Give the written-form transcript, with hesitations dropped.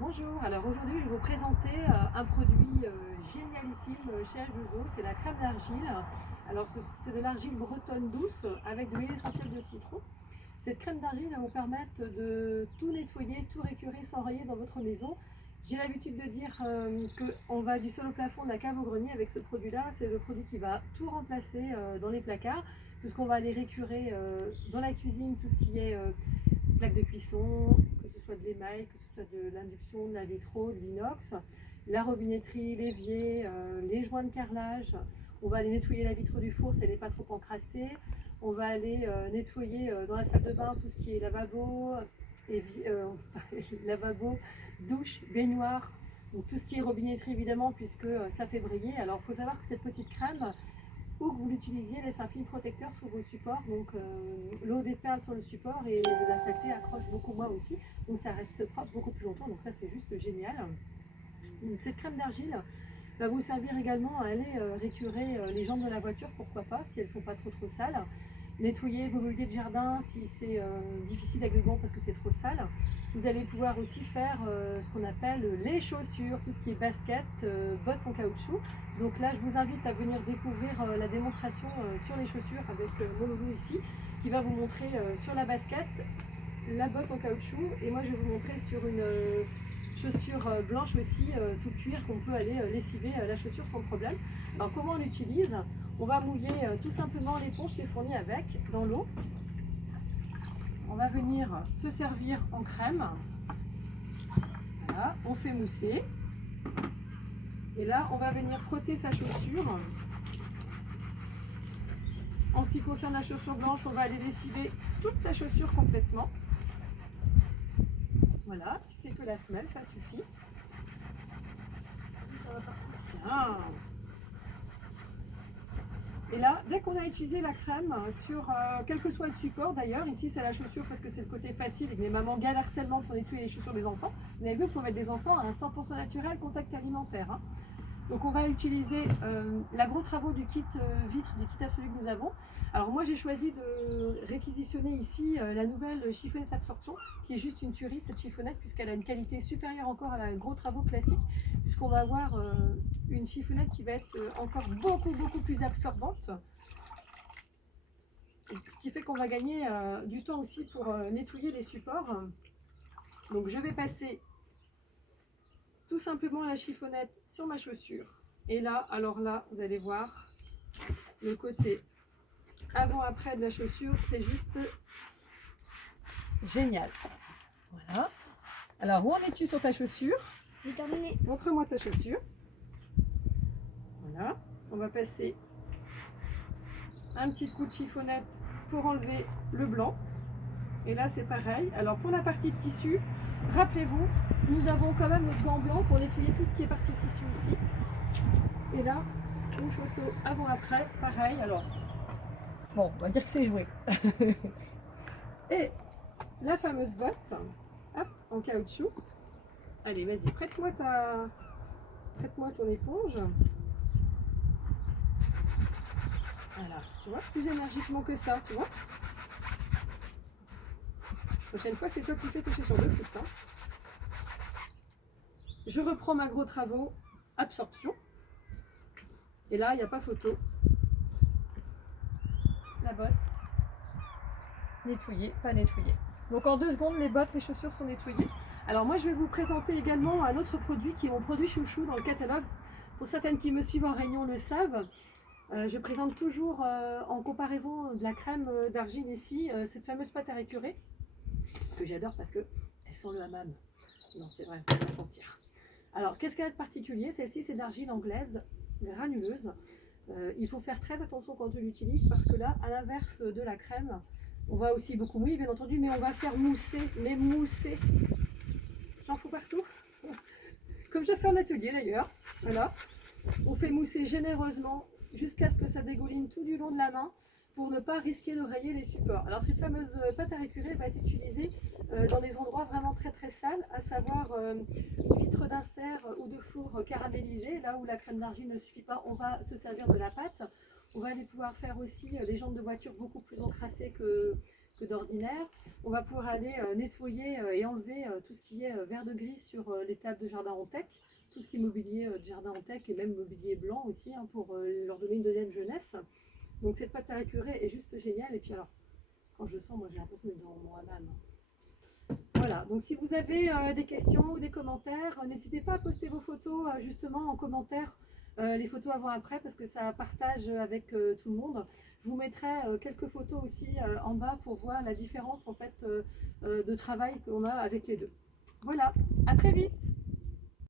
Bonjour, alors aujourd'hui je vais vous présenter un produit génialissime chez H2O, c'est la crème d'argile. Alors c'est de l'argile bretonne douce avec de l'huile essentielle de citron. Cette crème d'argile va vous permettre de tout nettoyer, tout récurer sans rayer dans votre maison. J'ai l'habitude de dire qu'on va du sol au plafond, de la cave au grenier avec ce produit-là. C'est le produit qui va tout remplacer dans les placards, puisqu'on va aller récurer dans la cuisine tout ce qui est plaques de cuisson, que ce soit de l'émail, que ce soit de l'induction, de la vitro, de l'inox, la robinetterie, l'évier, les joints de carrelage. On va aller nettoyer la vitre du four si elle n'est pas trop encrassée. On va aller nettoyer dans la salle de bain tout ce qui est lavabo, lavabo, douche, baignoire. Donc tout ce qui est robinetterie évidemment puisque ça fait briller. Alors il faut savoir que cette petite crème, ou que vous l'utilisiez, laisse un film protecteur sur vos supports, donc l'eau déperle sur le support et la saleté accroche beaucoup moins aussi, donc ça reste propre beaucoup plus longtemps, donc ça c'est juste génial. Donc cette crème d'argile va vous servir également à aller récurer les jambes de la voiture, pourquoi pas, si elles ne sont pas trop sales. Nettoyer vos mobiliers de jardin si c'est difficile avec les gants parce que c'est trop sale. Vous allez pouvoir aussi faire ce qu'on appelle les chaussures, tout ce qui est basket, bottes en caoutchouc. Donc là, je vous invite à venir découvrir la démonstration sur les chaussures avec mon loulou ici, qui va vous montrer sur la basket, la botte en caoutchouc, et moi je vais vous montrer sur une chaussure blanche aussi, tout cuir, qu'on peut aller lessiver la chaussure sans problème. Alors comment on l'utilise? On va mouiller tout simplement l'éponge qui est fournie avec dans l'eau. On va venir se servir en crème. Voilà, on fait mousser. Et là, on va venir frotter sa chaussure. En ce qui concerne la chaussure blanche, on va aller lessiver toute la chaussure complètement. Voilà, tu fais que la semelle, ça suffit. Tiens. Et là, dès qu'on a utilisé la crème sur quel que soit le support, d'ailleurs, ici c'est la chaussure parce que c'est le côté facile et que les mamans galèrent tellement pour nettoyer les chaussures des enfants. Vous avez vu qu'on met des enfants à un 100% naturel contact alimentaire. Hein. Donc on va utiliser la gros travaux du kit vitre, du kit absolu que nous avons. Alors moi j'ai choisi de réquisitionner ici la nouvelle chiffonnette absorption, qui est juste une tuerie cette chiffonnette, puisqu'elle a une qualité supérieure encore à la gros travaux classique, puisqu'on va avoir une chiffonnette qui va être encore beaucoup plus absorbante. Ce qui fait qu'on va gagner du temps aussi pour nettoyer les supports. Donc je vais passer tout simplement la chiffonnette sur ma chaussure. Et là, alors là, vous allez voir le côté avant-après de la chaussure, c'est juste génial. Voilà. Alors, où en es-tu sur ta chaussure? J'ai terminé. Montre-moi ta chaussure. Voilà. On va passer un petit coup de chiffonnette pour enlever le blanc. Et là, c'est pareil. Alors, pour la partie tissu, rappelez-vous, nous avons quand même notre gant blanc pour nettoyer tout ce qui est partie tissu ici. Et là, une photo avant-après, pareil. Alors, bon, on va dire que c'est joué. Et la fameuse botte, hop, en caoutchouc. Allez, vas-y, prête-moi ton éponge. Voilà, tu vois, plus énergiquement que ça, tu vois. Prochaine fois, c'est toi qui fais tes chaussures de foot. Hein. Je reprends ma gros travaux, absorption. Et là, il n'y a pas photo. La botte, nettoyée, pas nettoyée. Donc en 2 secondes, les bottes, les chaussures sont nettoyées. Alors moi, je vais vous présenter également un autre produit qui est mon produit chouchou dans le catalogue. Pour certaines qui me suivent en réunion le savent, je présente toujours en comparaison de la crème d'argile ici, cette fameuse pâte à récurer, que j'adore parce qu'elle sent le hammam. Non, c'est vrai, on va sentir. Alors, qu'est-ce qu'elle a de particulier? Celle-ci, c'est d'argile anglaise, granuleuse. Il faut faire très attention quand on l'utilise parce que là, à l'inverse de la crème, on va aussi beaucoup mouiller, bien entendu, mais on va faire mousser, mais mousser. J'en fous partout. Comme je fais en atelier d'ailleurs. Voilà. On fait mousser généreusement jusqu'à ce que ça dégouline tout du long de la main pour ne pas risquer de rayer les supports. Alors cette fameuse pâte à récurer va être utilisée dans des endroits vraiment très sales, à savoir vitres d'insert ou de four caramélisé, là où la crème d'argile ne suffit pas, on va se servir de la pâte. On va aller pouvoir faire aussi les jantes de voiture beaucoup plus encrassées que d'ordinaire. On va pouvoir aller nettoyer et enlever tout ce qui est vert de gris sur les tables de jardin en tech, tout ce qui est mobilier de jardin en tech et même mobilier blanc aussi, hein, pour leur donner une deuxième jeunesse. Donc cette pâte à écurer est juste géniale. Et puis alors, quand je sens, moi j'ai l'impression d'être dans mon hammam. Voilà, donc si vous avez des questions ou des commentaires, n'hésitez pas à poster vos photos justement en commentaire, les photos avant-après, parce que ça partage avec tout le monde. Je vous mettrai quelques photos aussi en bas pour voir la différence en fait de travail qu'on a avec les deux. Voilà, à très vite!